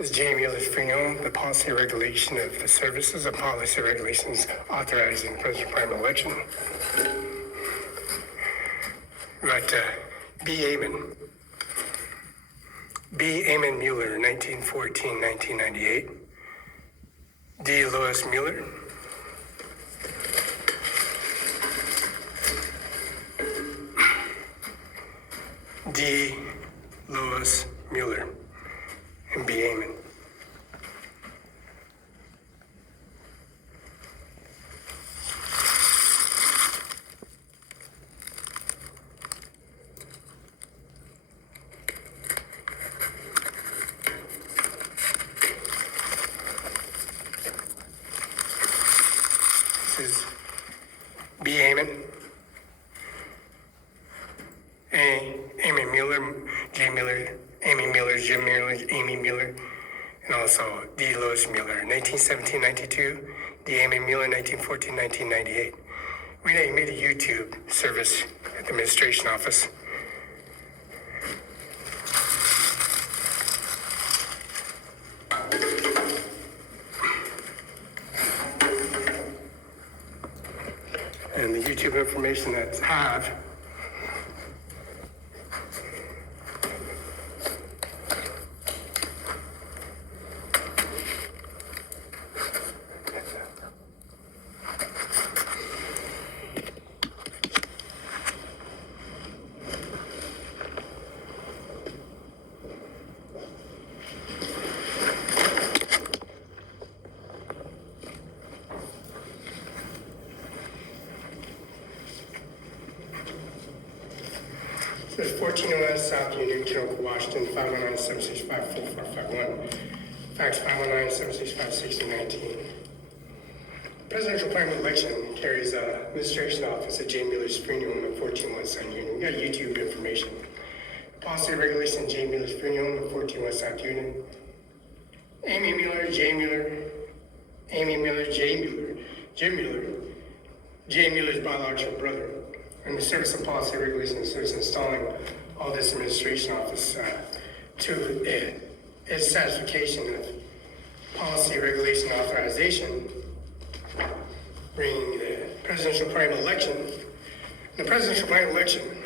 is Jamie Lefino, the policy regulation of the services of policy regulations authorizing the President Prime election. We got B. Amon. B. Amon Mueller, 1914-1998. D. Lois Mueller. D. Lois Mueller. And B. Amon. This is B. Amon. Amy Mueller, J. Mueller, Amy Mueller, Jim Mueller, Amy Mueller, and also D. Lois Mueller, 1917-92, D. Amy Mueller, 1914-1998. We made a YouTube service at the administration office. And the YouTube information that I have There's 1401 South Union, Kennewick, Washington, 519-765-4451. Fax 519-765-6019. Presidential primary election carries administration office at J. Mueller's Spring Home at 1401 South Union. We got YouTube information. Policy regulation, J. Mueller's Spring Home at 1401 South Union. Amy Mueller, J. Mueller, Amy Mueller, J. Mueller, Jim Mueller, J. Mueller's biological brother. And the Service of Policy Regulation is installing all this administration office to its satisfaction of policy regulation authorization, bringing the presidential primary election. The presidential primary election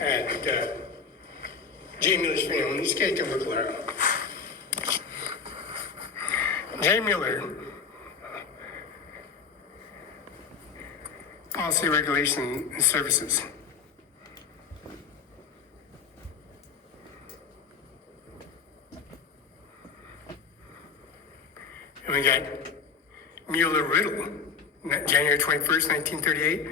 at J. Mueller's funeral. Let's get to look around. J. Mueller. Policy regulation and services. And we got Mueller Riddle, January 21st, 1938,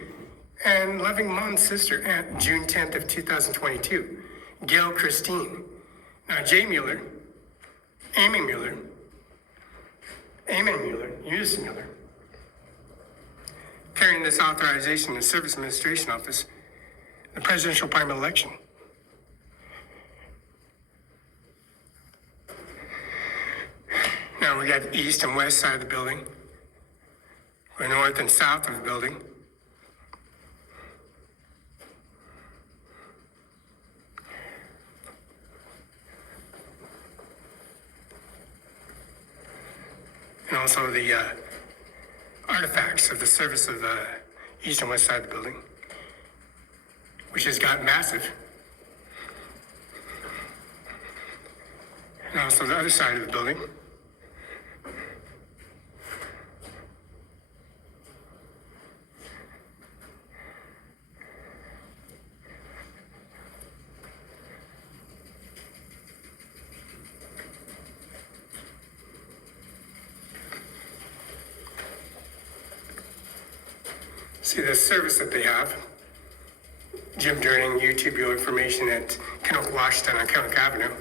and loving mom's sister, Aunt, June 10th of 2022, Gail Christine. Now, J. Mueller, Amy Mueller, Amon Mueller, Eunice Mueller, carrying this authorization in the Service Administration Office, the presidential primary election. Now we got the east and west side of the building, or north and south of the building. And also the artifacts of the service of the east and west side of the building, which has got massive. And also the other side of the building. See the service that they have. Jim Durning, YouTube your information at Kennewick, Washington on Kennewick Avenue.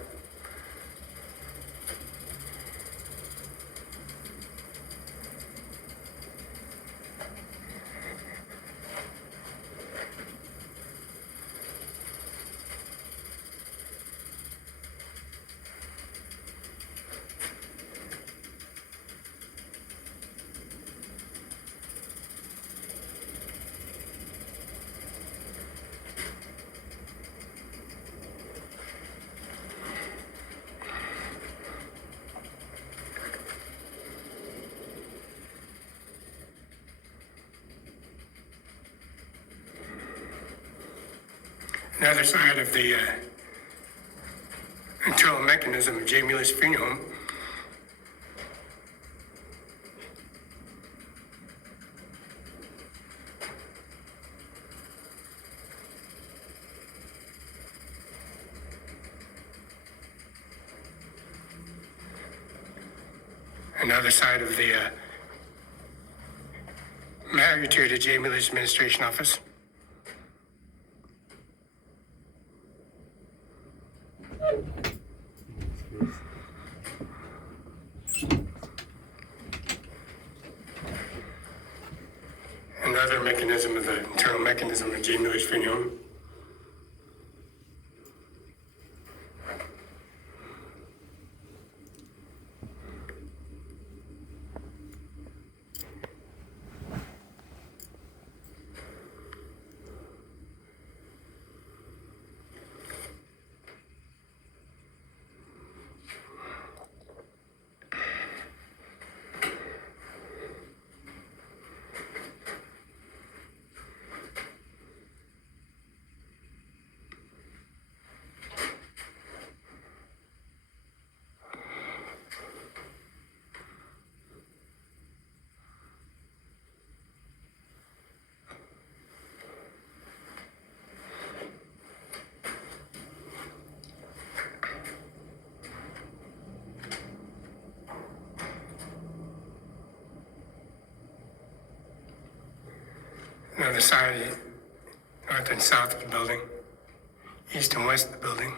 Another side of the internal mechanism of J. Mueller's funeral home. Another side of the magnitude of J. Mueller's administration office. Another mechanism of the internal mechanism of J. Mueller's funeral home. Another side, north and south of the building, east and west of the building.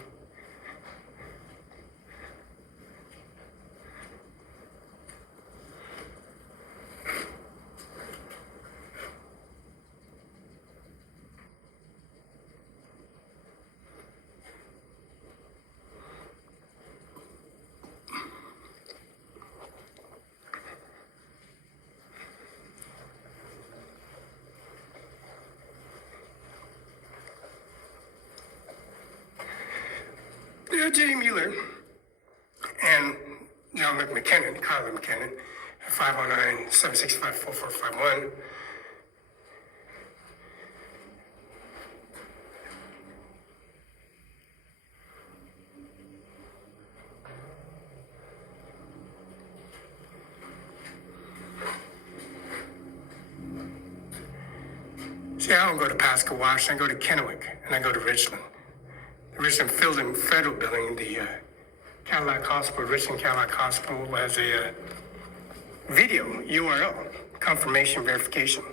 J. Mueller and John McKinnon, Carla McKinnon, at 509-765-4451. See, I don't go to Pascawash, I go to Kennewick, and I go to Richland. The Richland Federal Building, the Cadillac Hospital, Richland Cadillac Hospital, has a video URL, confirmation verification.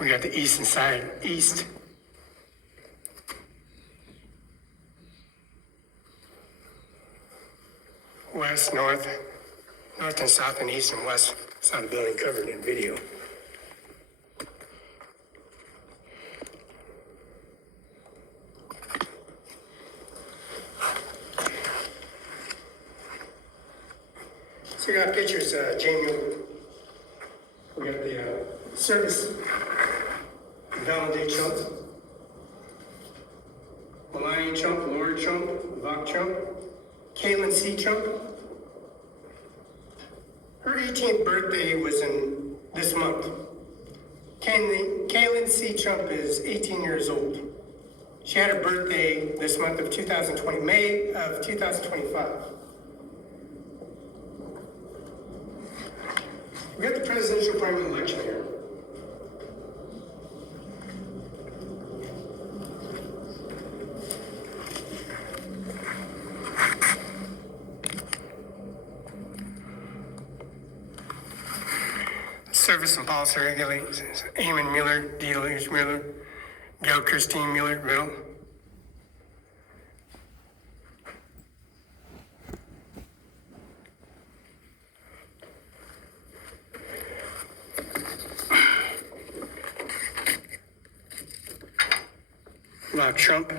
We got the eastern side, east. West, north and south and east and west side of the building covered in video. So we got pictures, Jamie. We got the service, Donald D. Trump, Melania Trump, Laura Trump, Ivanka Trump, Caitlin C. Trump. Her 18th birthday was in this month. Caitlin C. Trump is 18 years old. She had her birthday this month of 2020, May of 2025. We got the presidential primary election here. Service and policy regulations. Eamon Mueller, D. Louise Mueller, Gail Christine Mueller, Riddle. Bob Trump.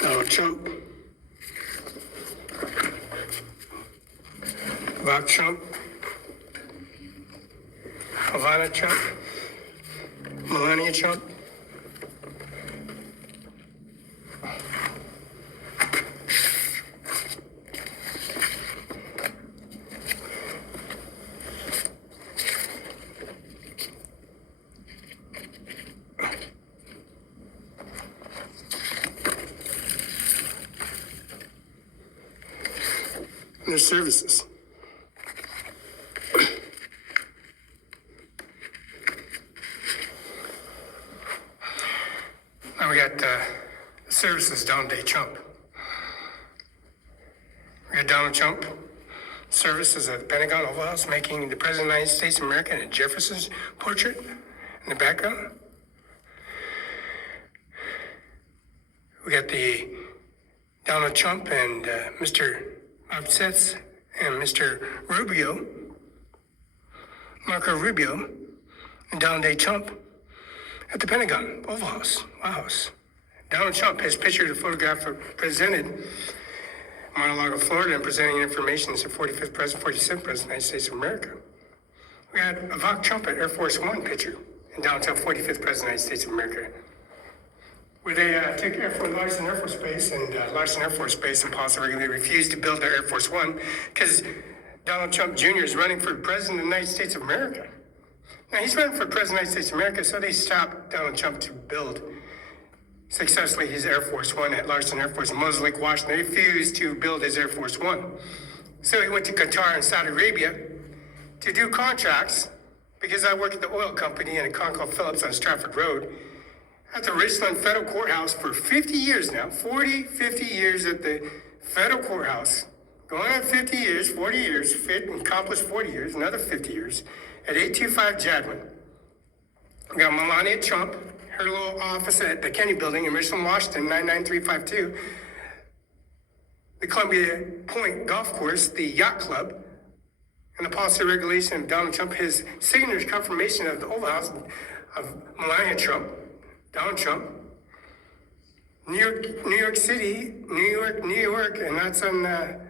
Donald Trump. Bob Trump. Ivana Trump. Melania Trump. their services. Now we got services Donald J. Trump. We got Donald Trump services at the Pentagon Oval House making the President of the United States of America and Jefferson's portrait in the background. We got the Donald Trump and Mr. Upsets and Mr. Rubio, Marco Rubio, and Donald J. Trump at the Pentagon Oval House, White House. Donald Trump has pictured a photograph presented Mar-a-Lago, Florida, and presenting information as the 45th President, 47th President of the United States of America. We had Ivanka Trump at Air Force One picture in downtown 45th President of the United States of America, where they took Larson Air Force Base, and Larson Air Force Base and possibly refused to build their Air Force One because Donald Trump Jr. is running for President of the United States of America. Now, he's running for President of the United States of America, so they stopped Donald Trump to build successfully his Air Force One at Larson Air Force in Moses Lake, Washington. They refused to build his Air Force One. So he went to Qatar and Saudi Arabia to do contracts, because I work at the oil company in a con called Felix on Stratford Road, at the Richland Federal Courthouse for 50 years now, 50 years at the federal courthouse, going on 50 years, 40 years, accomplished 40 years, another 50 years, at 825 Jadwin. We got Melania Trump, her little office at the Kennedy Building in Richland, Washington, 99352. The Columbia Point Golf Course, the Yacht Club, and the policy regulation of Donald Trump, his signature confirmation of the Oval House of Melania Trump, Donald Trump, New York City, New York, and that's on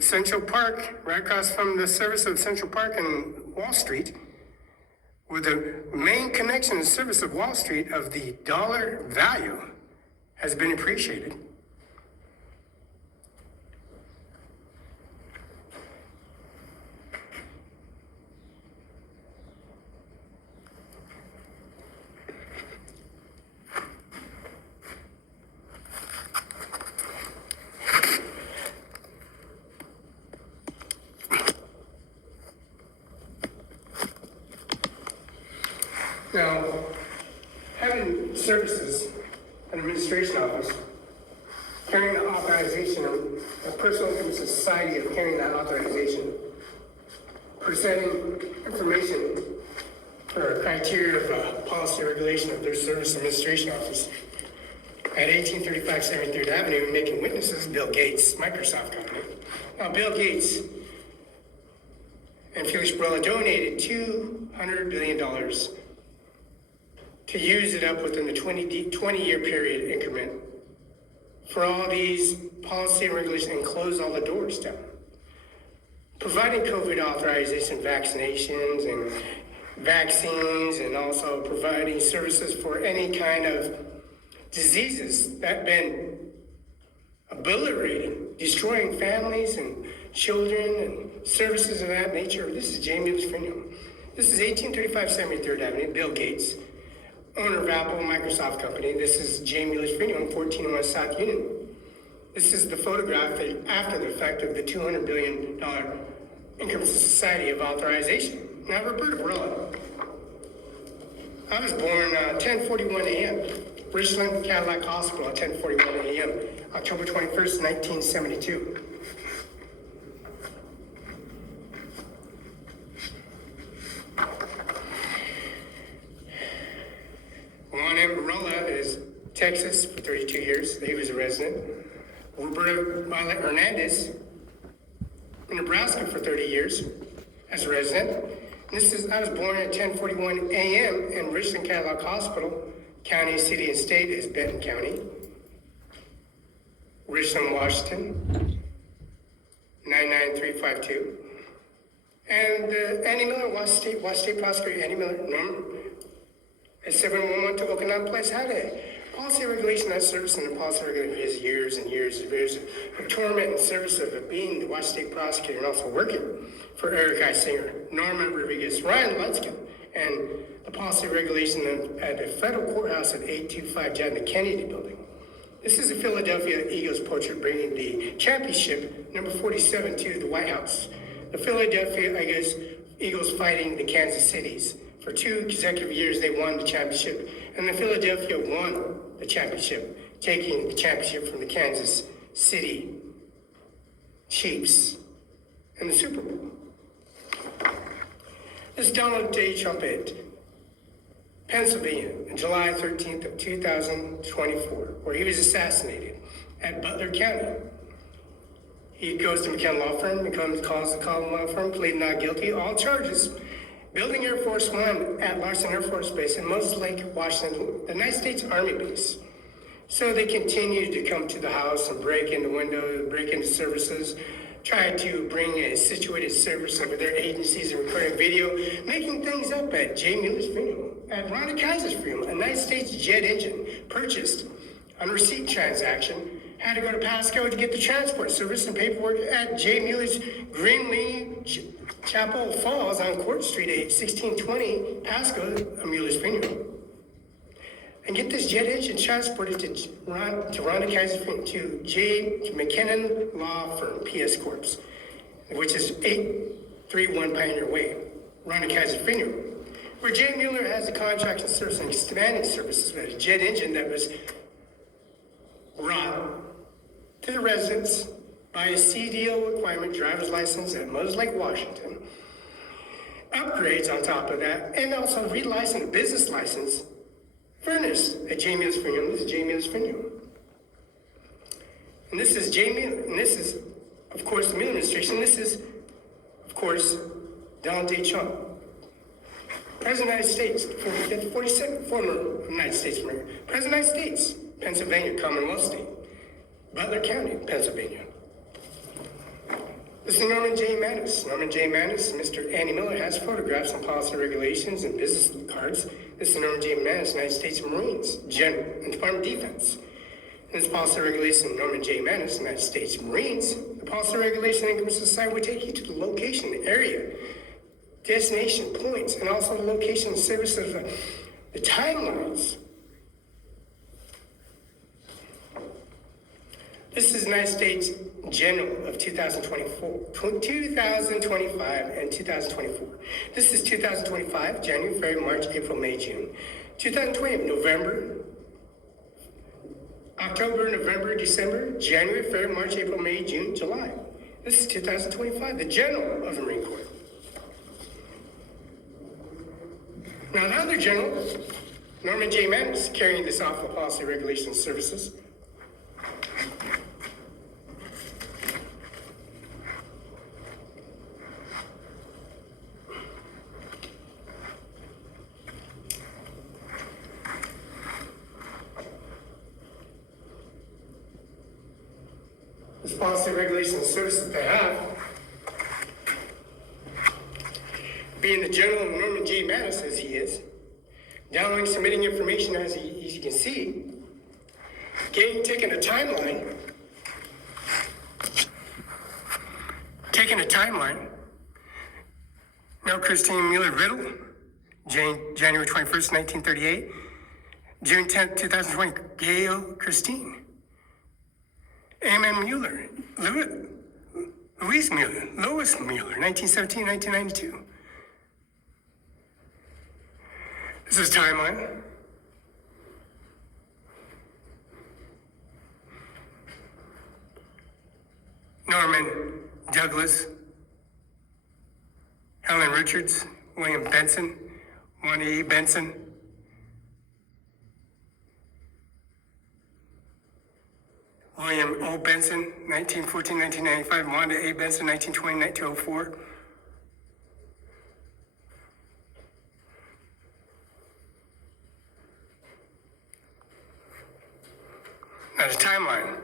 Central Park, right across from the service of Central Park and Wall Street, with the main connection and service of Wall Street of the dollar value has been appreciated. Now, having services, an administration office, carrying the authorization of a personal income society of carrying that authorization, presenting information for a criteria of policy regulation of their service administration office at 1835 73rd Avenue, making witnesses, Bill Gates, Microsoft company. Now, Bill Gates and Felix Barela donated $200 billion to use it up within the 20-year period increment for all these policy and regulations and close all the doors down. Providing COVID authorization, vaccinations and vaccines, and also providing services for any kind of diseases that have been obliterating, destroying families and children and services of that nature. This is Jamie Lefrenium. This is 1835 73rd Avenue, Bill Gates, owner of Apple Microsoft company. This is Jamie Lefrenium, 1401 South Union. This is the photograph after the effect of the $200 billion income society of authorization. Now, Roberta Barela. I was born 10:41 a.m. Richland Cadillac Hospital at 10:41 a.m. October 21st, 1972. Juan M. Barela is Texas for 32 years. He was a resident. Roberta Violet Hernandez in Nebraska for 30 years as a resident. I was born at 10:41 a.m. in Richland Cadillac Hospital. County, city, and state is Benton County. Richland, Washington, 99352. And Annie Miller, Washington State Prosecutor Annie Miller, Norman, at 711 to Okanagan Place, had a policy regulation that service and the policy regulation his years and years of torment and service of being the Washington State Prosecutor and also working for Eric I. Singer, Norman Rodriguez, Ryan Lutzkin, and the policy regulation at the federal courthouse at 825 Jadwin, the Kennedy Building. This is the Philadelphia Eagles portrait bringing the championship, number 47, to the White House. The Philadelphia Eagles fighting the Kansas Cities. For 2 consecutive years, they won the championship, and the Philadelphia won the championship, taking the championship from the Kansas City Chiefs in the Super Bowl. This is Donald J. Trump at Pennsylvania, on July 13th of 2024, where he was assassinated at Butler County. He goes to McKenna Law Firm, calls the Collin Law Firm, pleading not guilty, all charges, building Air Force One at Larson Air Force Base in Moses Lake, Washington, the United States Army base. So they continued to come to the house and break into windows, break into services, try to bring a situated service over their agencies and recording video, making things up at Jay Mueller's funeral, at Rhonda Kaiser's funeral. A United States jet engine purchased on a receipt transaction, had to go to Pasco to get the transport service and paperwork at Jay Mueller's Greenlee Chapel Falls on Court Street at 1620 Pasco, Mueller's funeral. And get this jet engine transported to Rhonda Kaiser's funeral, to McKinnon Law Firm, PS Corp., which is 831 Pioneer Way, Rhonda Kaiser's funeral, where Jay Mueller has the contract and service and expanding services with a jet engine that was brought to the residence by a CDL requirement driver's license at Moses Lake, Washington. Upgrades on top of that, and also relicensed business license furnished at Jay Mueller's funeral. This is Jay Mueller's funeral. And this is Jay Mueller, and this is, of course, the Mueller administration. This is, of course, Donald J. Trump, President of the United States, 45th, 42nd, former United States President of the United States, Pennsylvania, Commonwealth State, Butler County, Pennsylvania. This is Norman J. Manus. Norman J. Manus, Mr. Andy Miller has photographs and policy regulations and business cards. This is Norman J. Manus, United States Marines, General, and Department of Defense. And this policy regulation, Norman J. Manus, United States Marines. The policy regulation income society will take you to the location, area, destination, points, and also the location and service of the timelines. This is the United States General of 2025 and 2024. This is 2025, January, February, March, April, May, June. 2020, November, October, November, December, January, February, March, April, May, June, July. This is 2025, the General of the Marine Corps. Now the other General, Norman J. Manus, carrying this off of policy regulations services. This policy regulations services they have, being the General Norman J. Manus as he is, downloading, submitting information as you can see, taking a timeline, Now Christine Mueller Riddle, January 21st, 1938, June 10th, 2020, Gail Christine. A.M.M. Mueller, Louis Mueller, Lois Mueller, 1917, 1992. This is timeline. Norman Douglas, Helen Richards, William Benson, Wanda E. Benson, William O. Benson, 1914-1995, Wanda A. Benson, 1920-1904. Now the timeline.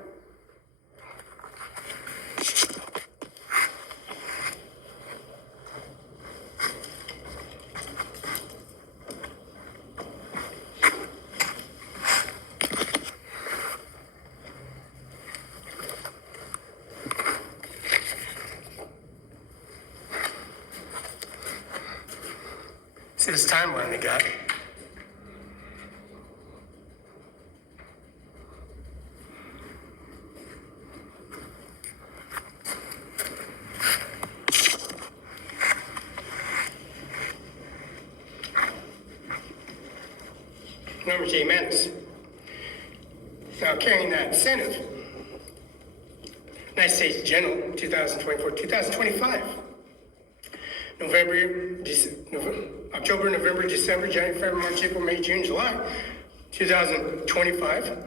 See this timeline they got. Norma J. Manis. Now carrying that incentive, United States General 2024-2025. October, November, December, January, February, March, April, May, June, July, 2025.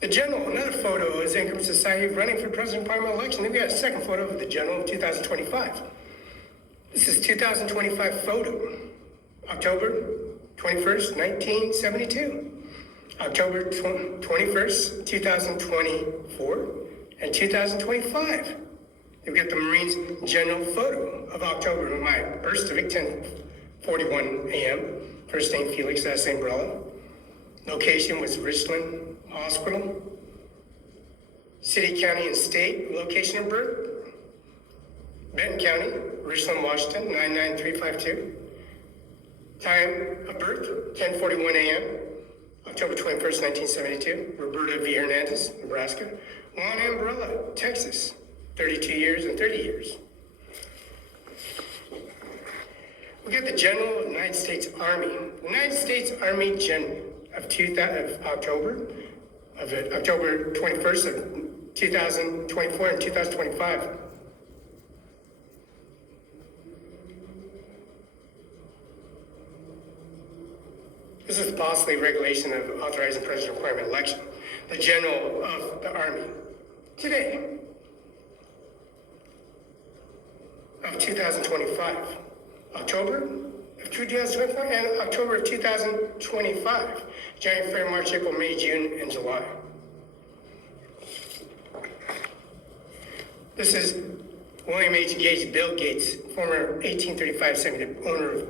The General, another photo is Income Society running for President primary election. Then we got a second photo of the General of 2025. This is 2025 photo. October 21st, 1972. October 21st, 2024, and 2025. We've got the Marines General photo of October. My birth certificate, 10:41 a.m. First name Felix, last name Barela. Location was Richland Hospital. City, county, and state. Location of birth, Benton County, Richland, Washington, 99352. Time of birth, 10:41 a.m. October 21st, 1972. Roberta V. Hernandez, Nebraska. Juan M. Barela, Texas. 32 years and 30 years. We got the General of the United States Army. The United States Army General of October 21st of 2024 and 2025. This is the policy regulation of authorizing president requirement election. The General of the Army. Today, of 2025, October of 2024 and October of 2025, January, February, March, April, May, June, and July. This is William H. Gates, Bill Gates, former 1835 senator, owner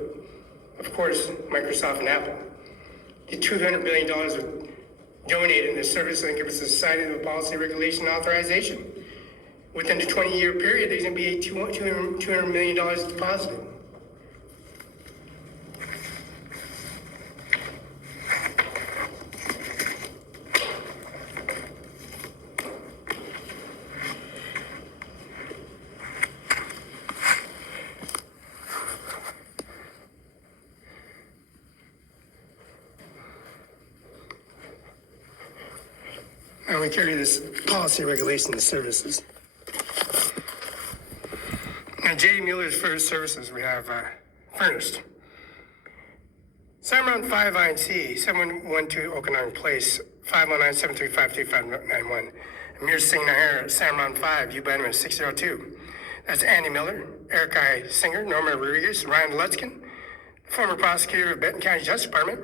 of course, Microsoft and Apple. The $200 billion donated in the service of the Society of Policy Regulation and Authorization. Within the 20-year period, there's going to be $200 million deposited. Now we carry this policy regulation of services. Now, J. Mueller's first services we have furnished. CIMARON5INC, 712 Okanagan Place, 519-735-2591. Amir Singh Nahar, CIMARON5, U. Bannerman, 602. That's Andy Miller, Eric I. Singer, Norma Rodriguez, Ryan Lutzkin, former prosecutor of Benton County Justice Department,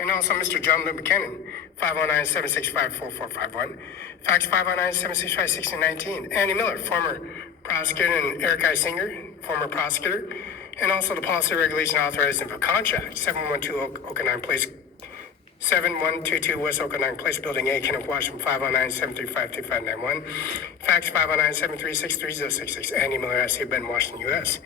and also Mr. John Lou McKinnon, 509-765-4451. Fax 509-765-1619. Andy Miller, former prosecutor, and Eric I. Singer, former prosecutor, and also the policy regulation authorizing for contract, 712 Okanagan Place, 7122 West Okanagan Place, Building A, Kennewick, Washington, 509-735-2591. Fax 509-736-3066. Andy Miller, S.C. Bend, Washington, U.S.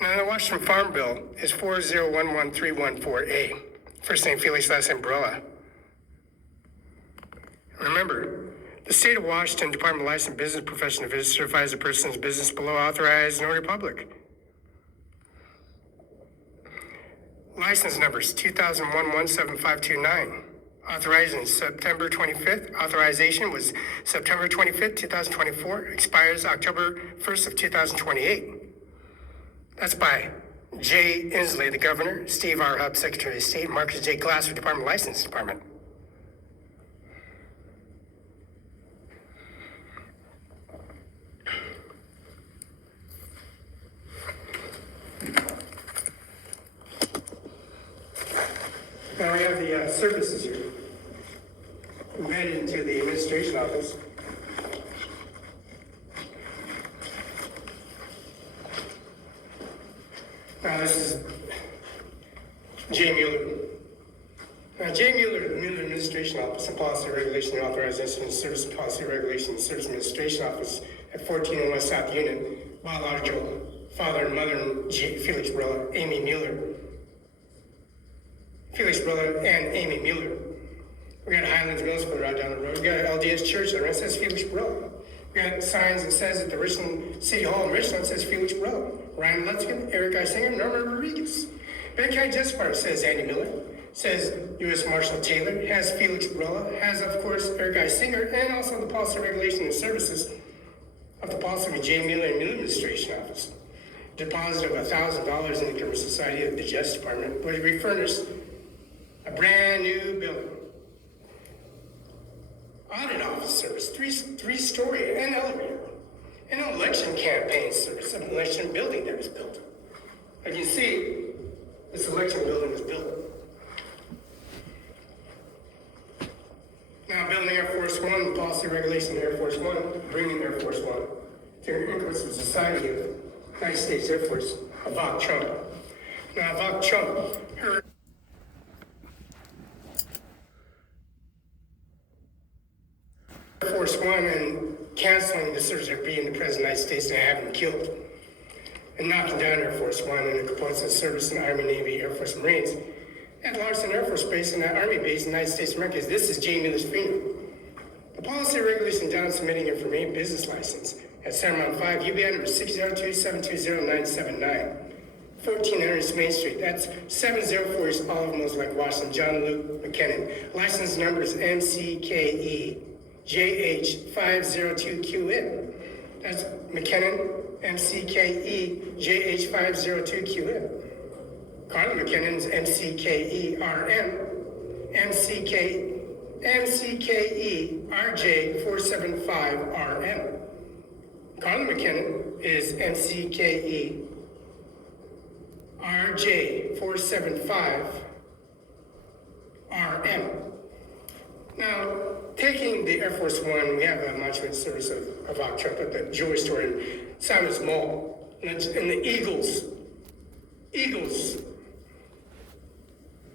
Now, the Washington Farm Bill is 4011314A. First name Felix, last name Barela. Remember, the state of Washington Department of Licensed Business Professional certifies a person's business below authorized notary public. License numbers 2001-17529. Authorizing September 25th. Authorization was September 25th, 2024. Expires October 1st of 2028. That's by J. Inslee, the governor, Steve R. Hubb, Secretary of State, Marcus J. Glasser, Department of License Department. Now we have the services here. We headed into the administration office. Now this is J. Mueller. Now J. Mueller Administration Office and Policy Regulation and Authorization and Service Policy Regulation and Service Administration Office at 1401 South Union. Biological father and mother, Felix Barela, Amy Mueller. Felix Barela and Amy Mueller. We got Highlands Middle School right down the road. We got LDS Church there, it says Felix Barela. We got signs that says at the Richland City Hall in Richland, it says Felix Barela. Ryan Lutzkin, Eric I. Singer, Norma Rodriguez. Barela County Justice Department says Andy Miller, says U.S. Marshal Taylor, has Felix Barela, has of course Singh, and also the Policy Regulation and Services of the Policy J. Miller and New Administration Office. Deposit of $1,000 in the Commercial Society of the Justice Department was refurnished a brand new building. Audit office service, three-story, and elevator. An election campaign service, an election building that was built. As you see, this election building was built. Now building Air Force One, policy regulation Air Force One, bringing Air Force One to the Inclusive Society of the United States Air Force, Ivanka Trump. Now Ivanka Trump, her Air Force One and canceling the service of being the President of the United States and having him killed, and knocking down Air Force One and the components of service in the Army, Navy, Air Force, Marines, at Larson Air Force Base and the Army Base in the United States of America. This is J. Miller's funeral. The policy regulation down submitting information business license at CIMARON5, UBI number 602-720-979, 1400 Main Street. That's 704 East Olive Mills, Lake Washington, John Luke McKinnon. License number is MCKE JH502QN. That's McKinnon, MCKE JH502QN. Carla McKinnon's MCKE RM, MCKE RJ475RM. Carla McKinnon is MCKE RJ475RM. Now, taking the Air Force One, we have a monument service of Ivanka Trump at the jewelry store in Simon's Mall, and the Eagles.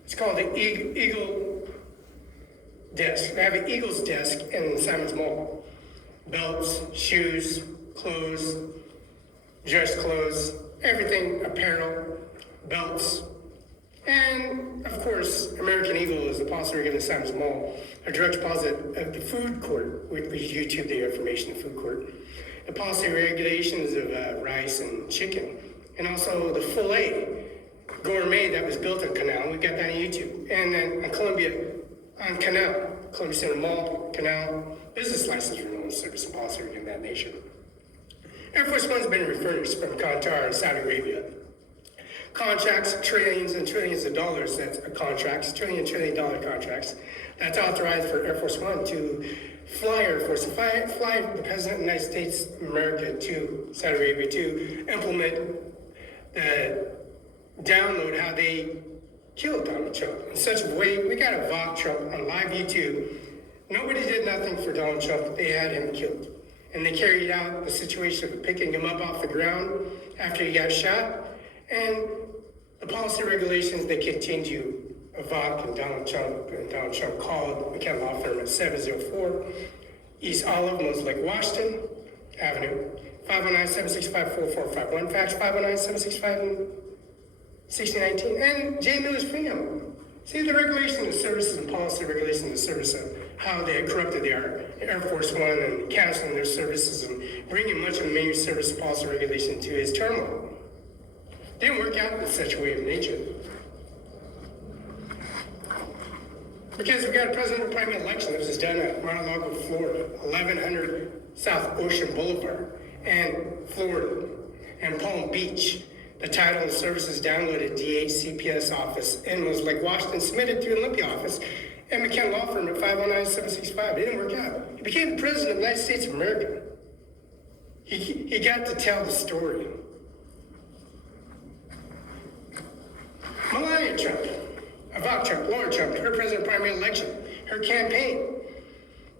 It's called the Eagle Desk. They have an Eagles desk in Simon's Mall. Belts, shoes, clothes, dress clothes, everything, apparel, belts. And, of course, American Eagle is the policy regulator in Simon's Mall. A direct deposit of the food court. We YouTube the information, the food court. The policy regulations of rice and chicken. And also the filet gourmet that was built on Canal. We got that on YouTube. And then on Columbia Center Mall, Canal, business license renewal service and policy of that nature. Air Force One's been refurbished from Qatar and Saudi Arabia. Contracts, trillions and trillions of dollars, that's contracts, $1 trillion contracts, that's authorized for Air Force One to fly Air Force, fly the President of the United States of America to Saudi Arabia to implement the download how they killed Donald Trump. In such a way, we got Ivanka Trump on live YouTube. Nobody did nothing for Donald Trump. They had him killed. And they carried out the situation of picking him up off the ground after he got shot. And the policy regulations, they continue. Ivanka and Donald Trump called McKenna Law Firm at 704 East Olive Mills, Lake Washington Avenue, 509-765-4451, fax 509-765-6019, and J. Miller's funeral. See the regulation of services and policy regulation of the service of how they had corrupted the Air Force One and canceling their services and bringing much of the main service and policy regulation to his turmoil. Didn't work out in such a way of nature. Because we got a presidential primary election that was done at Mar-a-Lago, Florida, 1100 South Ocean Boulevard, and Florida, and Palm Beach. The title and services downloaded DHCPS office in Lake Washington, submitted to Olympia office, and McKenna Law Firm at 509-765. It didn't work out. He became the President of the United States of America. He got to tell the story. Melania Trump, Ivanka Trump, Laura Trump, her president primary election, her campaign.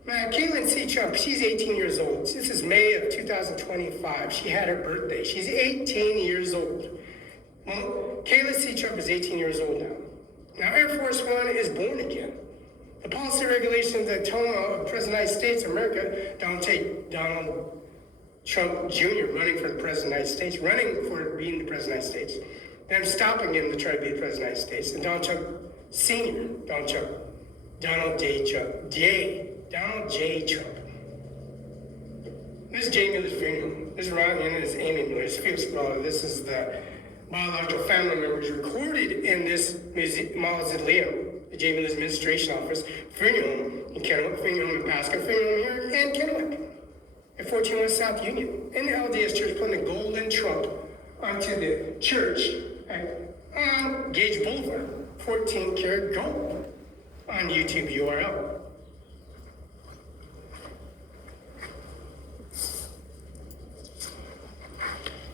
Now, Caitlin C. Trump, she's 18 years old. This is May of 2025. She had her birthday. She's 18 years old. Well, Caitlin C. Trump is 18 years old now. Now, Air Force One is born again. The policy regulations that tone of the President of the United States of America don't take Donald Trump Jr. running for the President of the United States, running for being the President of the United States. Them stopping him to try to be the President of the United States. And Donald Trump Sr., Donald J. Trump. This is J. Miller's funeral. This is Ron and this is Amy Miller. This is Felix brother. This is the biological family members recorded in this mausoleum, the Jamie Lewis Administration Office, funeral home in Kennewick, funeral home in Pasco, funeral home here in Kennewick, at 14 South Union, in the LDS Church, putting a golden trump onto the church on Gage Boulevard, 14 karat gold on YouTube URL.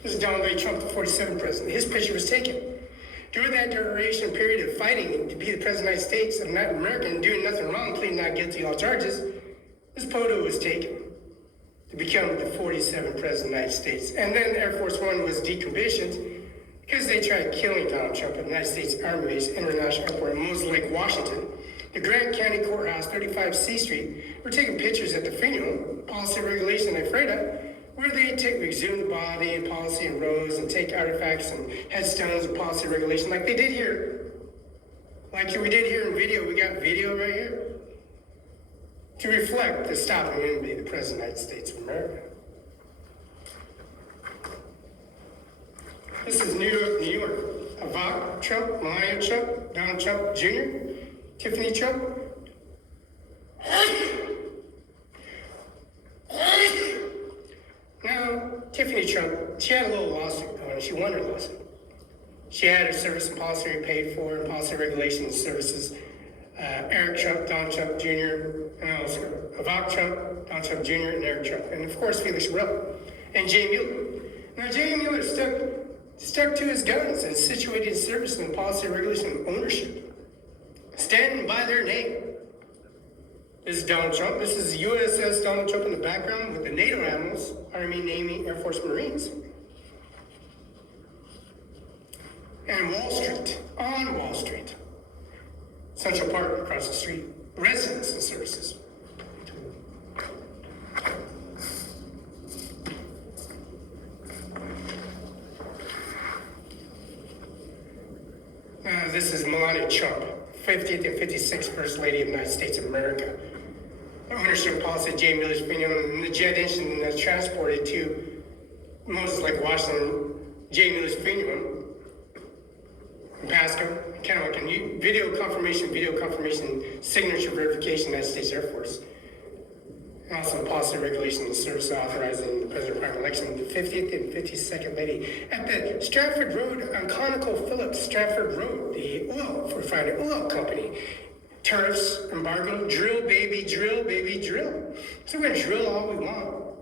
This is Donald J. Trump, the 47th president. His picture was taken. During that duration period of fighting to be the president of the United States of America and doing nothing wrong, pleading not guilty to all charges, this photo was taken to become the 47th president of the United States. And then Air Force One was decommissioned because they tried killing Donald Trump at the United States Army Base International Airport in Moses Lake, Washington. The Grant County Courthouse, 35 C Street, were taking pictures at the funeral, policy regulation at FREDA, where they exhume the body and policy and rows and take artifacts and headstones and policy regulation like they did here. Like we did here in video, we got video right here. To reflect the stopping enemy of the President of the United States of America. This is New York, New York. Ivanka Trump, Melania Trump, Donald Trump Jr., Tiffany Trump. Now, Tiffany Trump, she had a little lawsuit going. She won her lawsuit. She had her service and policy paid for, and policy regulations services. Eric Trump, Donald Trump Jr., and also Ivanka Trump, Donald Trump Jr., and Eric Trump, and of course Felix and Jay Mueller. Now Jay Mueller stuck to his guns and situated his service and policy regulation and ownership, standing by their name. This is Donald Trump. This is USS Donald Trump in the background with the NATO admirals, Army, Navy, Air Force, Marines. And on Wall Street, Central Park across the street, residents and services. This is Melania Trump, 50th and 56th First Lady of the United States of America. Ownership policy of Jay Miller's funeral, and the jet engine that's transported to Moses Lake, Washington, Jay Miller's funeral in Pasco, Kennewick, and video confirmation, signature verification, United States Air Force. And also policy regulation and service authorizing the President primary election, the 50th and 52nd Lady. At the Stratford Road on ConocoPhillips, Stratford Road, the refinery oil company. Tariffs, embargo, drill, baby, drill. So we're going to drill all we want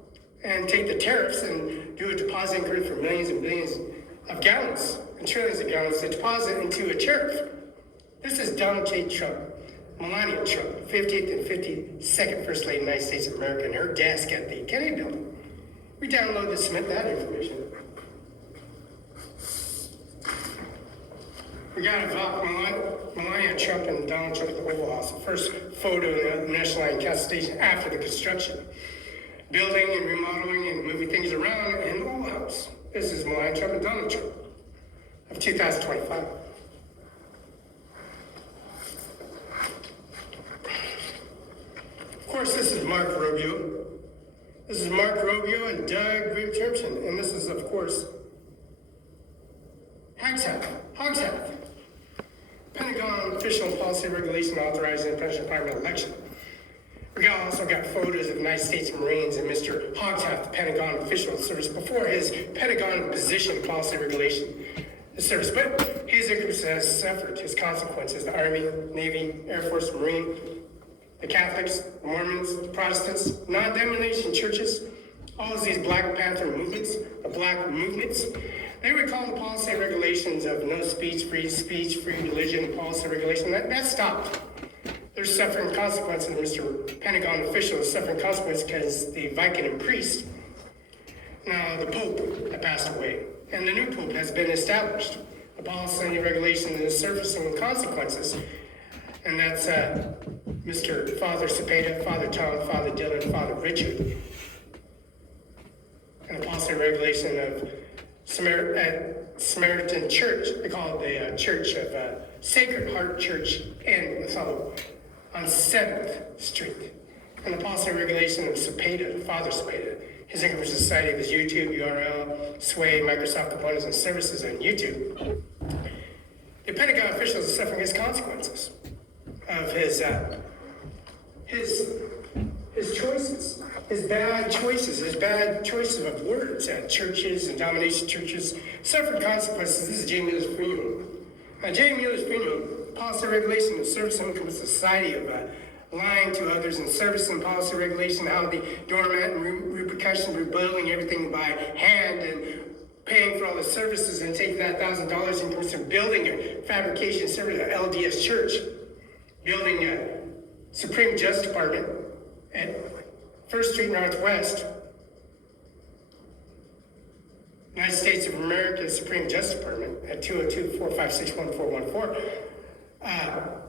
and take the tariffs and do a deposit increase for millions and billions of gallons and trillions of gallons to deposit into a tariff. This is Donald J. Trump, Melania Trump, 50th and 52nd First Lady of the United States of America, and her desk at the Kennedy Building. We download and submit that information. We got Melania Trump and Donald Trump at the Oval House, the first photo in the National Line Council Station after the construction. Building and remodeling and moving things around in the Oval House. This is Melania Trump and Donald Trump of 2025. Of course, this is Mark Rubio. This is Mark Rubio and Doug Richardson, and this is, of course, Hogshead. Pentagon official policy regulation authorizing the presidential primary election. We also got photos of United States Marines and Mr. Hogshead, the Pentagon official service before his Pentagon position policy regulation service. But his increase has suffered his consequences. The Army, Navy, Air Force, Marine, the Catholics, the Mormons, the Protestants, non-denomination churches, all of these Black Panther movements, the black movements, they recall the policy regulations of no speech, free religion, policy regulation. That stopped. They're suffering consequences. Mr. Pentagon official is suffering consequences because the Viking priest, now the Pope, had passed away. And the new Pope has been established. The policy regulation is surfacing consequences. And that's Mr. Father Cepeda, Father Tom, Father Dylan, Father Richard. And the policy regulation of Samaritan Church, they call it the Church of Sacred Heart Church in Othello on 7th Street. And the policy regulation of Cepeda, Father Cepeda, his income from society of his YouTube URL, Sway, Microsoft components and services on YouTube. The Pentagon officials are suffering his consequences of his choices, his bad choices of words at churches and domination churches suffered consequences. This is J. Miller's funeral. J. Miller's funeral, policy regulation of service and income society of lying to others and service and policy regulation, how the doormat and repercussions, rebuilding everything by hand and paying for all the services and taking that $1,000 in course of building a fabrication service at LDS Church, building a Supreme Justice Department at 1st Street Northwest, United States of America Supreme Justice Department at 202-456-1414.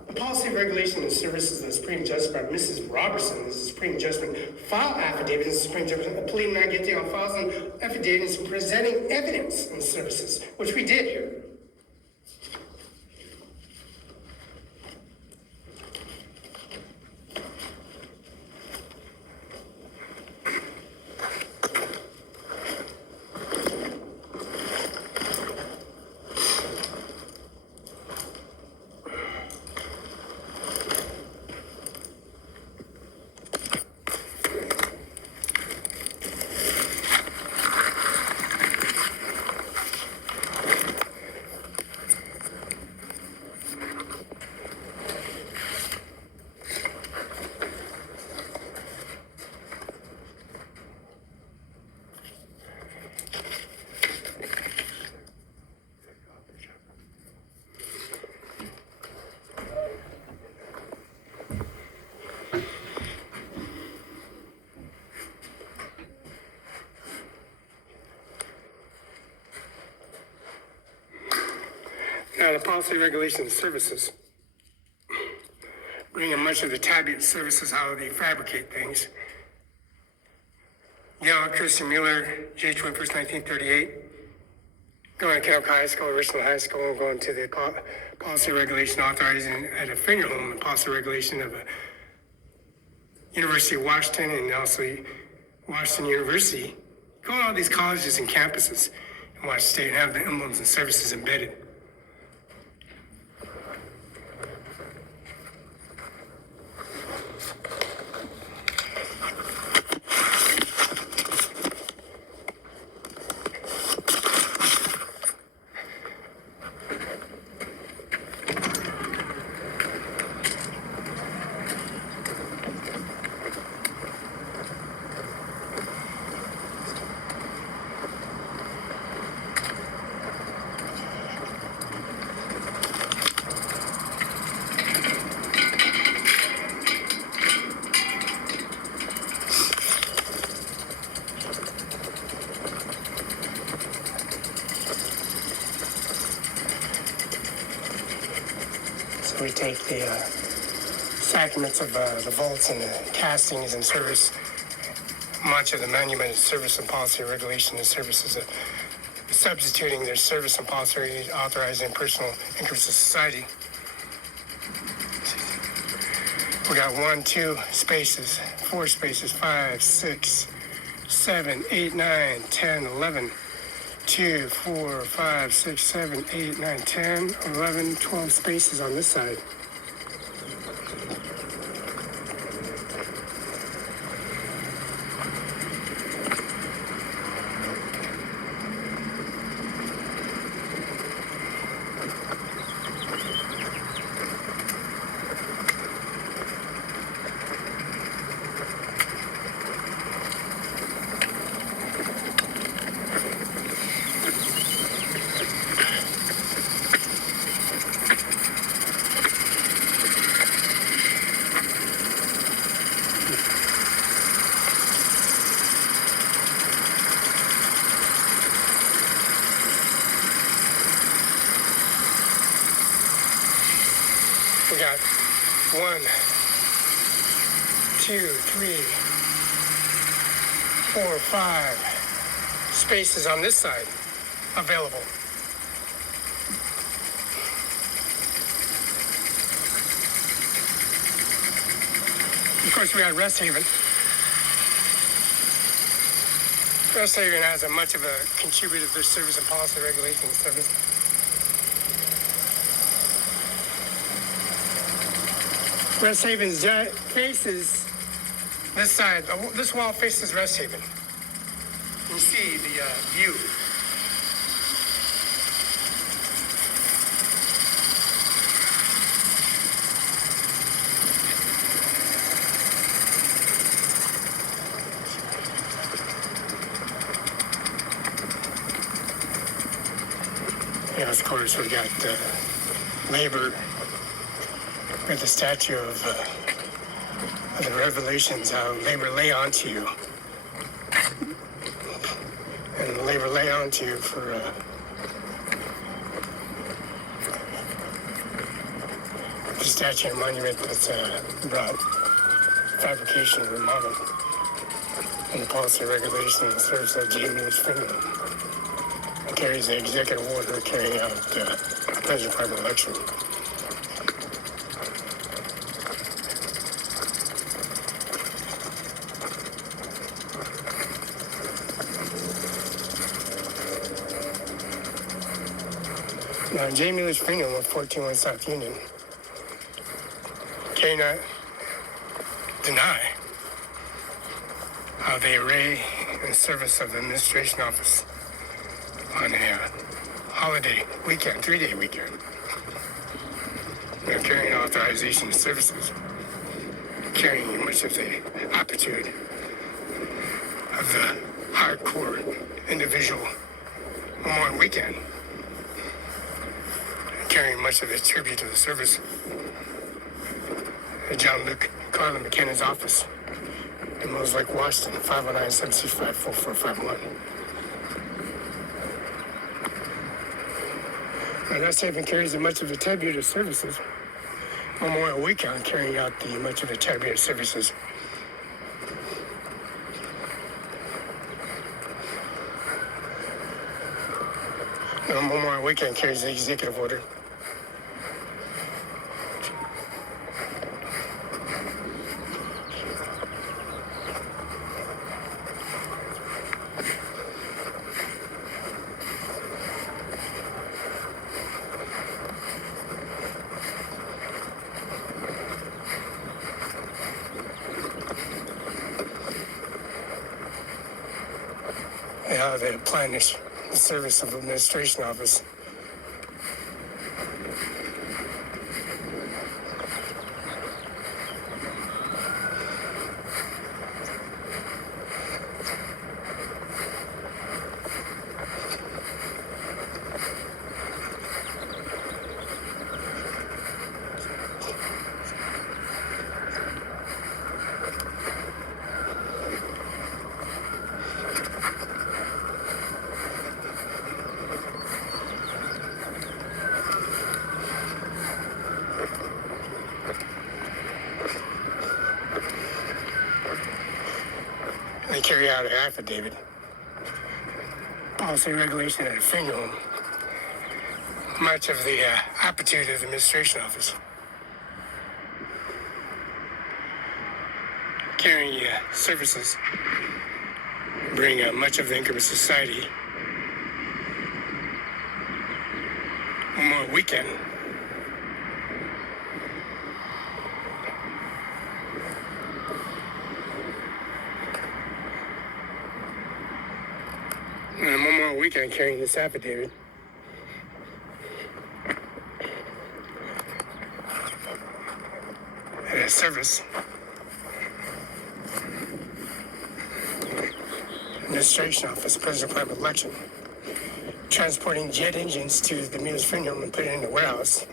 The policy of regulation and services of the Supreme Justice Department, Mrs. Robertson, is the Supreme Judgment, file affidavits in the Supreme Judgment, pleading not guilty on files and affidavits and presenting evidence and services, which we did here. Now, the policy regulation services, bringing much of the tablet services, how they fabricate things. Yale, Christian Mueller, J. 21st, 1938. Going to Kennel High School, Richland High School, going to the policy regulation authorizing at a funeral home, the policy regulation of a University of Washington and also Washington University. Go to all these colleges and campuses in Washington State and have the emblems and services embedded. We take the sacraments of the vaults and the castings and service, much of the monumented service and policy regulation and services of substituting their service and policy authorizing personal interests of society. We got 1, 2 spaces, 4 spaces, 5, 6, 7, 8, 9, 10, 11. 2, 4, 5, 6, 7, 8, 9, 10, 11, 12 spaces on this side. We got 1, 2, 3, 4, 5 spaces on this side available. Of course, we got Rest Haven. Rest Haven has a much of a contributed to their service and policy regulation service. Rest Haven's faces this side. This wall faces Rest Haven. You can see the view. Yeah, of course, we got labor with the statue of the revelations, how labor lay onto you. And labor lay onto you for the statue and monument that's brought fabrication and remodel and the policy regulation and serves as James Finger. Carries the executive order carrying out president private election. Now, Jamie Lee Springer with 141 South Union cannot deny how they array in service of the administration office on a holiday weekend, 3-day weekend. They're carrying authorization of services, carrying much of the aptitude of the hardcore individual Memorial Weekend, carrying much of its tribute to the service at John Luke Carlin McKennan's office in Mose Lake, Washington, 509-765-4451. Rest Haven carries much of the tribute of services. Memorial Weekend carrying out the much of the tribute of services. Now, Memorial Weekend carries the executive order. How they planish the service of administration office. They carry out an affidavit, policy regulation at a funeral, much of the aptitude of the administration office. Carrying services, bring much of the income of society. Memorial Weekend. And Memorial Weekend carrying this affidavit. At a service. Administration office, president private election. Transporting jet engines to the Mules Freedom and put it in the warehouse.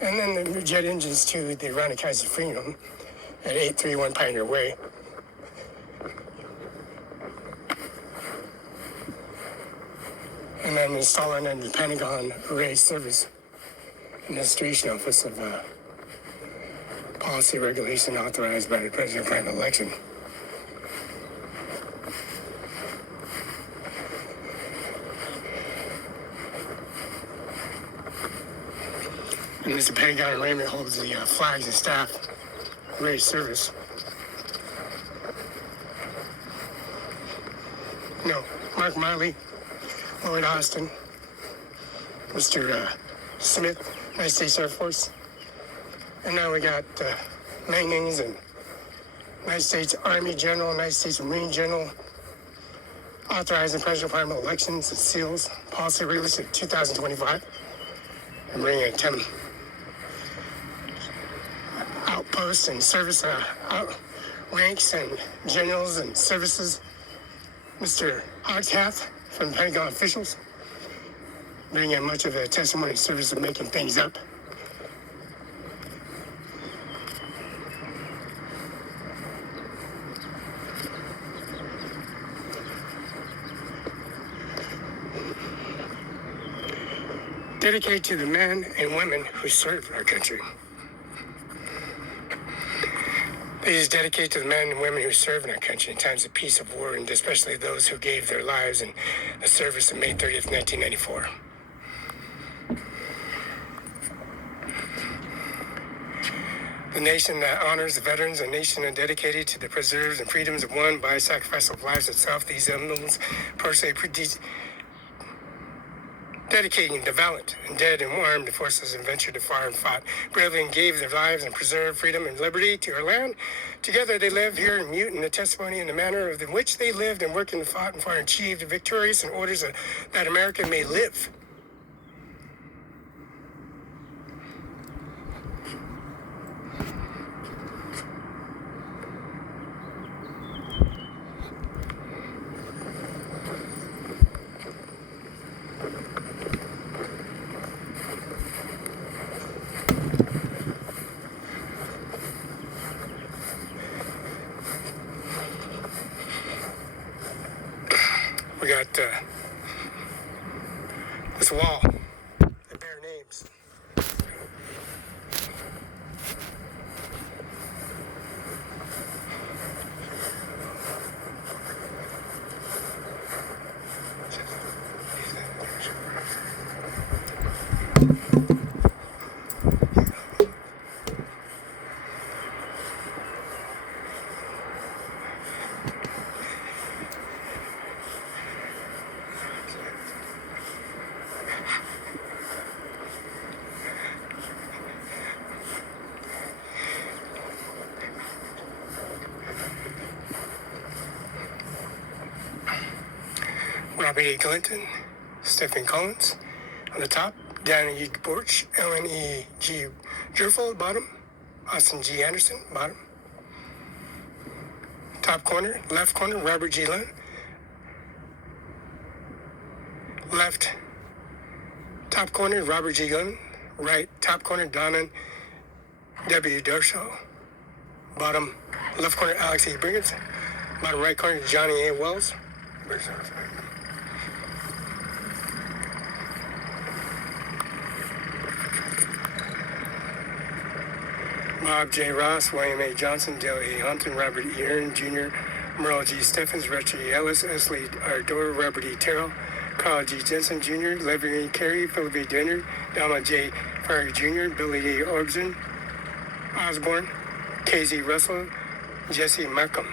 And then the jet engines to the Ronnie Kaiser Freedom at 831 Pioneer Way. And I'm installing in the Pentagon Array Service Administration Office of Policy Regulation authorized by the President Private Election. And Mr. Pentagon Arraignment holds the flags and staff Array Service. No, Mark Miley, Lloyd Austin, Mr. Smith, United States Air Force. And now we got Mannings and United States Army General, United States Marine General, authorizing Presidential Department elections and seals, policy release in 2025, and bringing in 10 outposts and service ranks and generals and services. Mr. Hogshath from the Pentagon officials, bringing in much of the testimony and service of making things up. Dedicated to the men and women who serve our country. It is dedicated to the men and women who serve in our country in times of peace, of war, and especially those who gave their lives in the service of May 30th, 1994. The nation that honors the veterans, a nation dedicated to the preserves and freedoms of one by sacrifice of lives itself. These emblems personally dedicating the valiant and dead and armed forces and ventured afar and fought bravely and gave their lives and preserved freedom and liberty to our land. Together they live here and mute in the testimony in the manner of which they lived and worked and fought and fought and achieved victorious in orders that America may live. We got this wall that bear names. Robert E. Clinton, Stephen Collins on the top, Dan E. Borch, Ellen E. G. Jerfold, bottom, Austin G. Anderson, bottom. Top corner, left corner, Robert G. Lund. Left top corner, Robert G. Lund. Right top corner, Donna W. Dorshow. Bottom left corner, Alex E. Briggins. Bottom right corner, Johnny A. Wells. Bob J. Ross, William A. Johnson, Dale E. Hampton, Robert E. Aaron Jr., Merle G. Stephens, Richard E. Ellis, Esley Ardor, Robert E. Terrell, Carl G. Jensen Jr., Levy E. Carey, Philip E. Denner, Donald J. Farley Jr., Billy A. Orgson, Osborne, K.Z. Russell, Jesse Markham.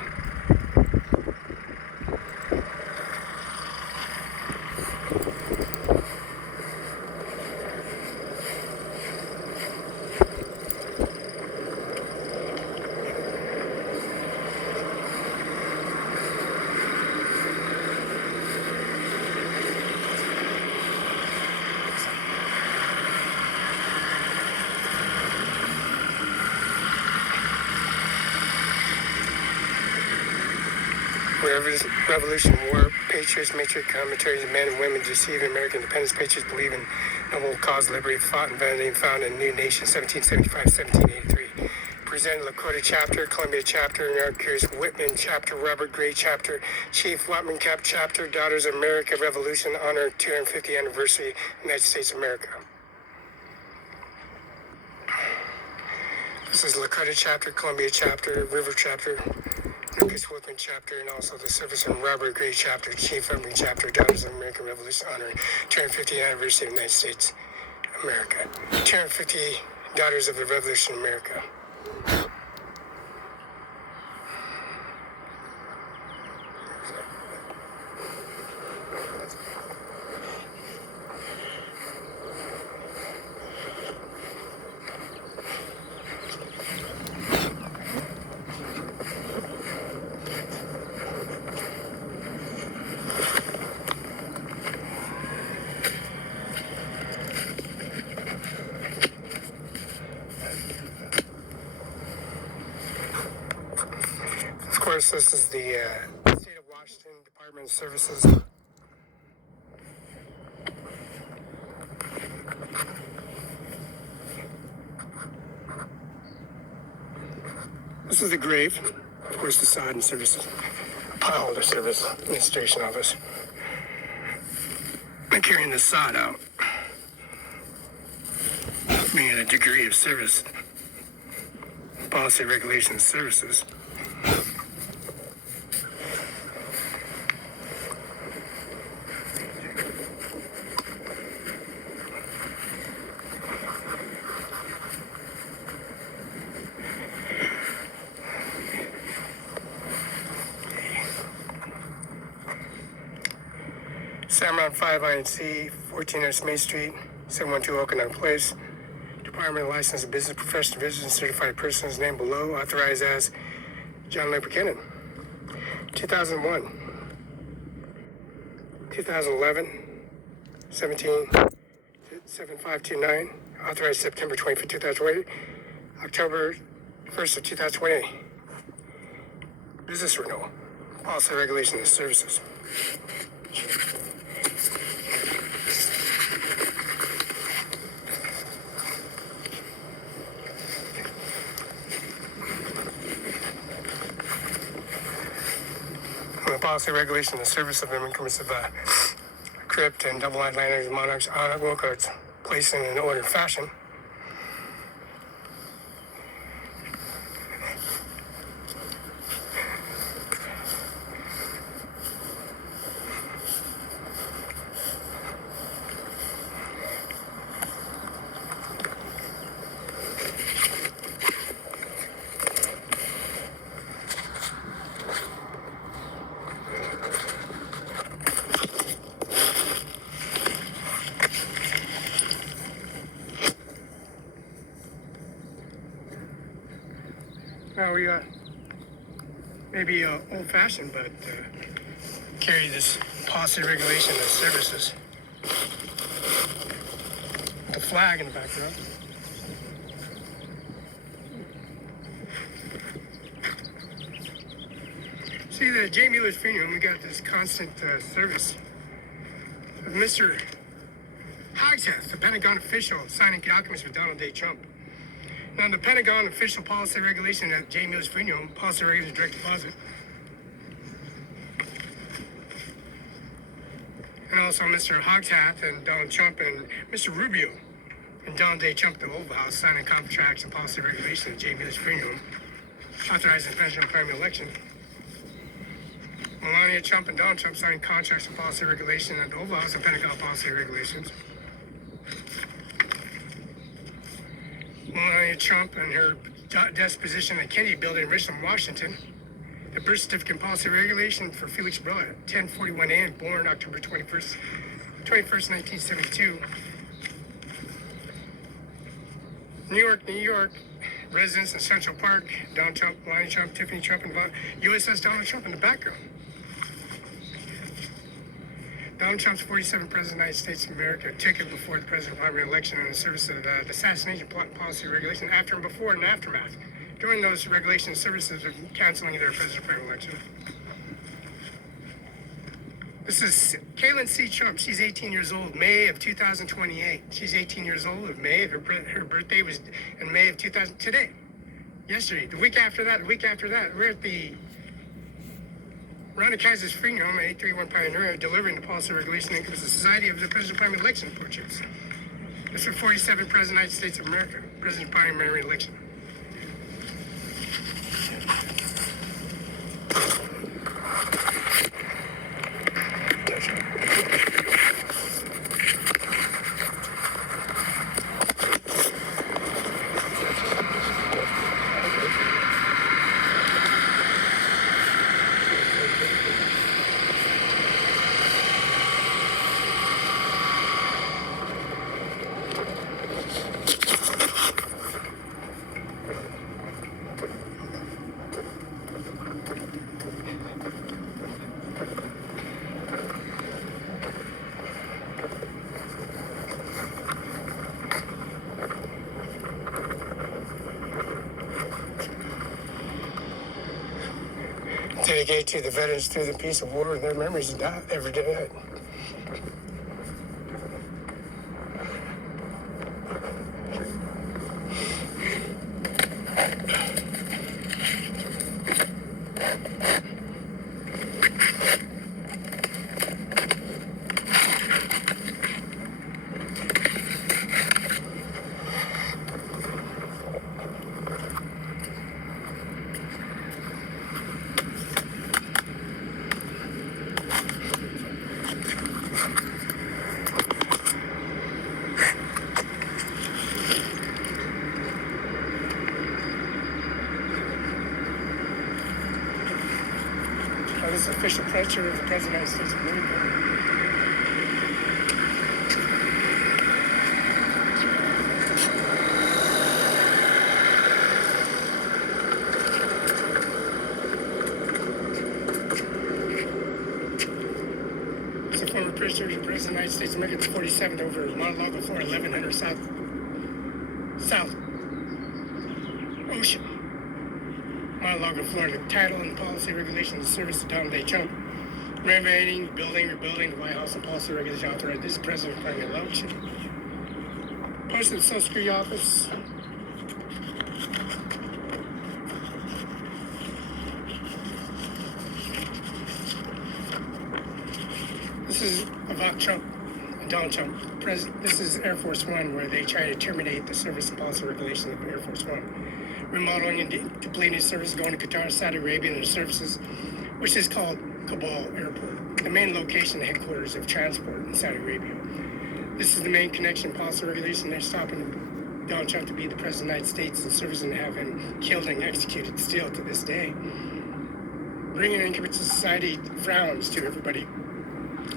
Revolution War, Patriots, Matrix commentaries, men and women deceiving American independence, Patriots believe in noble cause, liberty, fought and vanity, and found a new nation, 1775-1783. Presented Lakota chapter, Columbia chapter, Narcus Whitman chapter, Robert Gray chapter, Chief Watman Cap chapter, Daughters of America Revolution, honor 250th anniversary, United States of America. This is Lakota chapter, Columbia chapter, River chapter, Lucas Whitman chapter, and also the Service and Robert Gray chapter, Chief Army chapter, Daughters of American Revolution, honoring 250th anniversary of the United States of America. 250 Daughters of the Revolution of America. First, this is the State of Washington Department of Services. This is the grave, of course, the sod and services, pile of the service administration office. I'm carrying the sod out, being at a degree of service, policy, regulations, services. CIMARON5INC, 14 Main Street, 712 Okanagan Place. Department of Licensed Business Professional Business Certified Persons named below, authorized as John Lake McKinnon. 2001, 2011, 17, 7529, authorized September 25th, 2020, October 1st of 2020. Business renewal, policy, regulation, and services. The policy, regulation, and service of increments of crypt and double-line landers, monarchs, will cards placed in an ordered fashion. Well, we maybe old-fashioned, but carry this policy, regulation, and services. The flag in the background. See, the J. Mueller's funeral, we got this constant service of Mr. Hogsheath, the Pentagon official, signing documents with Donald J. Trump. Now, the Pentagon official policy regulation at J. Mueller's funeral, policy regulation direct deposit. And also Mr. Hogsheath and Donald Trump and Mr. Rubio and Donald J. Trump, the Oval House, signing contracts and policy regulation at J. Mueller's funeral, authorizing the presidential primary election. Melania Trump and Donald Trump signing contracts and policy regulation at the Oval House and Pentagon policy regulations. Melania Trump and her disposition at Kennedy Building in Richland, Washington. The birth certificate policy regulation for Felix Barela, 1041 and born October 21st, 1972. New York, residence in Central Park, Donald Trump, Melania Trump, Tiffany Trump, and USS Donald Trump in the background. Donald Trump's 47th President of the United States of America, ticket before the presidential primary election and the service of the assassination plot and policy regulation after and before and aftermath. During those regulation services of canceling their presidential primary election. This is Kaylin C. Trump. She's 18 years old, May of 2028. She's 18 years old of May. Her birthday was in May of 2000, today, yesterday, the week after that, we're at the Rhonda Kaiser's funeral home at 831 Pioneer, delivering the policy regulation income to the Society of the Presidential Primary Election portraits. This is 47th President of the United States of America, President Primary Election. dedicate to the veterans through the peace of war and their memories and die every day. This is official picture of the President of the United States of America. It's a former prisoner of the President of the United States of America, 47th over Mar-a-Lago floor, 1100 South Ocean. Mar-a-Lago, Florida. Title and policy regulations of service to Donald J. Trump. Renovating, building, rebuilding the White House and policy regulation authorized. This is President Franklin election. Posted the Social Security office. This is Ivanka Trump and Donald Trump. This is Air Force One, where they try to terminate the service and policy regulation of Air Force One. Remodeling and completing services going to Qatar, Saudi Arabia, and their services, which is called Kabul Airport, the main location and headquarters of transport in Saudi Arabia. This is the main connection policy regulation. They're stopping Donald Trump to be the President of the United States and service and have him killed and executed still to this day. Bringing income to society frowns to everybody.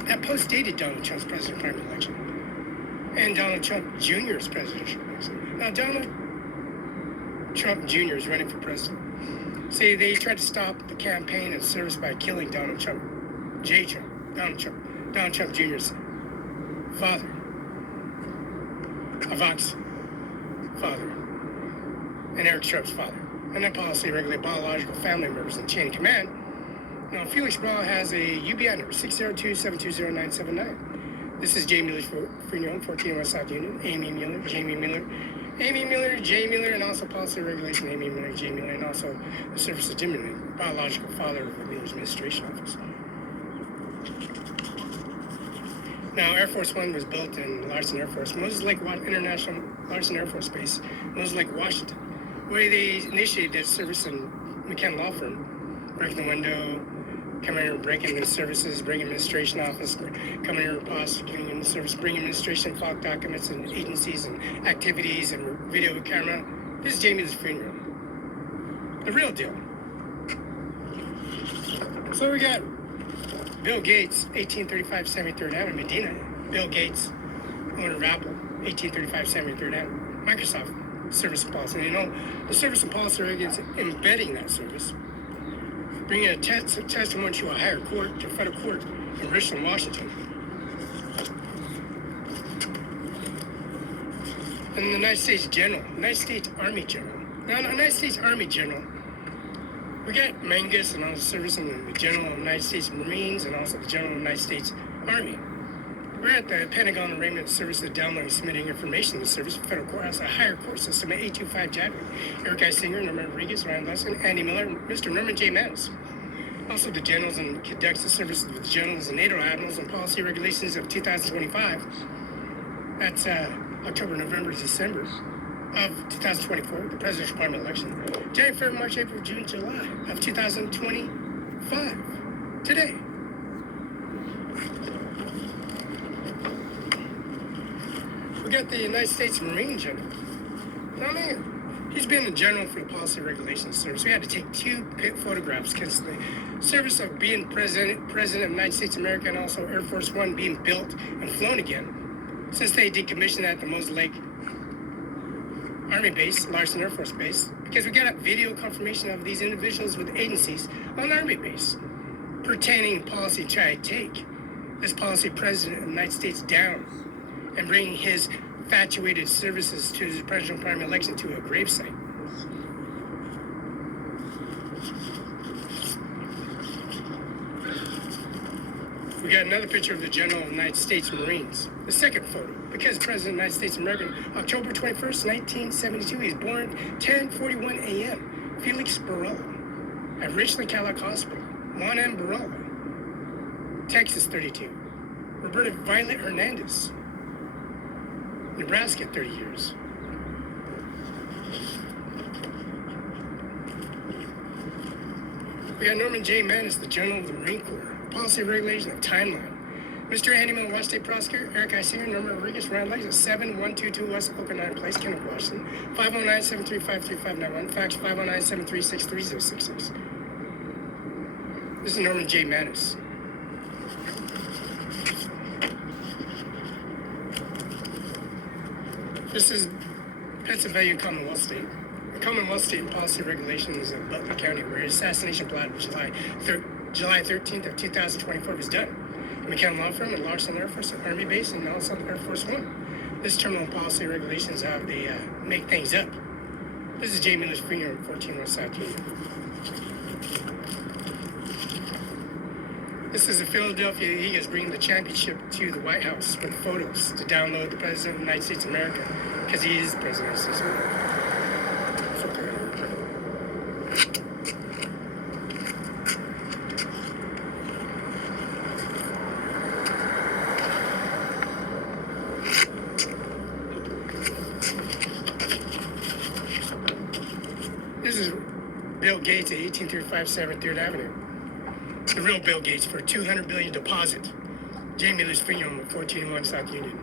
That post dated Donald Trump's president primary election and Donald Trump Jr.'s presidential election. Now, Donald Trump Jr. is running for president. See, they tried to stop the campaign and service by killing Donald Trump, Donald Trump Jr.'s father, Ivanka's father, and Eric Trump's father. And that policy regulate biological family members in chain of command. Now, Felix has a UBI number, 602-720-979. This is J. Miller's Funeral Home, 14 West South Union. Amy Miller, Jamie Miller, Amy Miller, J. Miller, and also policy regulation, Amy Miller, J. Miller, and also the service of Jim Miller, biological father of the Miller's administration office. Now, Air Force One was built in Larson Air Force, Moses Lake International Larson Air Force Base, Moses Lake, Washington, where they initiated that service in McKenna Law Firm, breaking the window, coming here and breaking the services, bring administration office, coming here and prosecuting in the service, bring administration, clock documents and agencies and activities and video camera. This is Jamie's funeral. The real deal. So we got Bill Gates, 1835 73rd Avenue, Medina. Bill Gates, owner of Apple, 1835 73rd Avenue. Microsoft, service and policy. And you know, the service and policy regulations embedding that service, bringing a testimony to a higher court, to a federal court in Richland, Washington. And the United States General, United States Army General. Now, the United States Army General, we got Mangus and all the service and the General of the United States Marines and also the General of the United States Army. We're at the Pentagon Arraignment Service of downloading and submitting information to the service of federal courthouse, a higher court system at 825 Jadwick. Eric I. Singer, Norman Rodriguez, Ryan Lesson, Andy Miller, Mr. Norman J. Manis. Also the generals and conducts the service of the generals and NATO admirals and policy regulations of 2025. That's October, November, December of 2024, the presidential primary election. January, February, March, April, June, July of 2025. Today. We got the United States Marine General. Now, man, he's been a general for the policy regulations service. We had to take two photographs because the service of being president of the United States of America and also Air Force One being built and flown again since they decommissioned at the Moses Lake Army Base, Larson Air Force Base, because we got a video confirmation of these individuals with agencies on the Army base pertaining policy trying to take this policy president of the United States down and bringing his infatuated services to the presidential primary election to a gravesite. We got another picture of the General of the United States Marines. The second photo, because President of the United States of America, October 21st, 1972, he was born 10:41 a.m. Felix Barela at Richland Cadillac Hospital, Juan M. Barela, Texas, 32. Roberta Violet Hernandez, Nebraska, 30 years. We got Norman J. Manis, the General of the Marine Corps. Policy regulation of timeline. Mr. Handyman, Washington State Prosecutor, Eric I. Singer, Norman Rodriguez, Ryan Lights, 7122 West Okanagan Place, Kennewick, Washington, 509-735-3591, fax 509-736-3066. This is Norman J. Manis. This is Pennsylvania Commonwealth State. The Commonwealth State and Policy Regulations of Butler County, where his assassination plot of July 13th of 2024 was done. McCann Law Firm at Larson Air Force Army Base and also Air Force One. This terminal policy regulations how they make things up. This is J. Miller's Funeral, 14 West South Union. This is the Philadelphia Eagles bringing the championship to the White House with photos to download the President of the United States of America, because he is the President of the United States of America. This is Bill Gates at 1835 7 3rd Avenue. The real Bill Gates for $200 billion deposit. Jamie Miller's Funeral, 1401 South Union.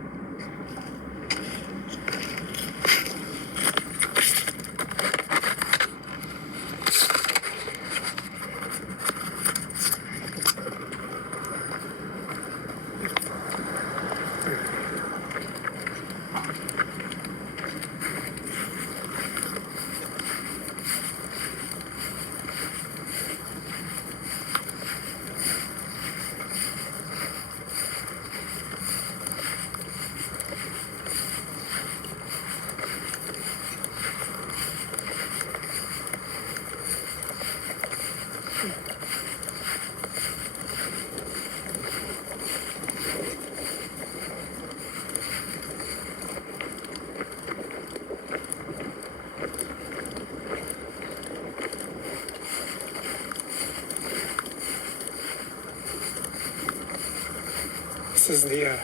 This is the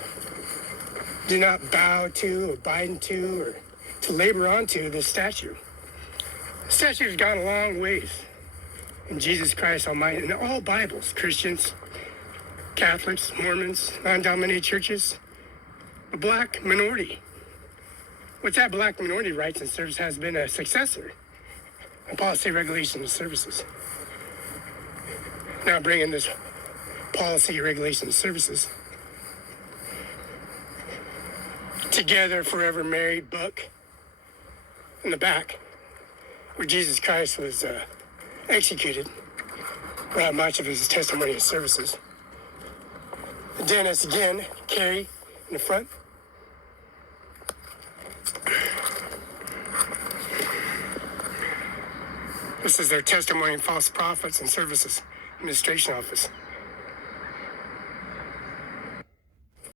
do not bow to or bind to or to labor onto this statue. The statue has gone a long ways in Jesus Christ Almighty, in all Bibles, Christians, Catholics, Mormons, non-dominated churches, a black minority. What's that black minority rights and service has been a successor in policy regulations and services. Now bringing this policy regulations and services together, forever married book in the back where Jesus Christ was executed, brought much of his testimony and services. Dennis again, Carrie in the front. This is their testimony and false prophets and services administration office.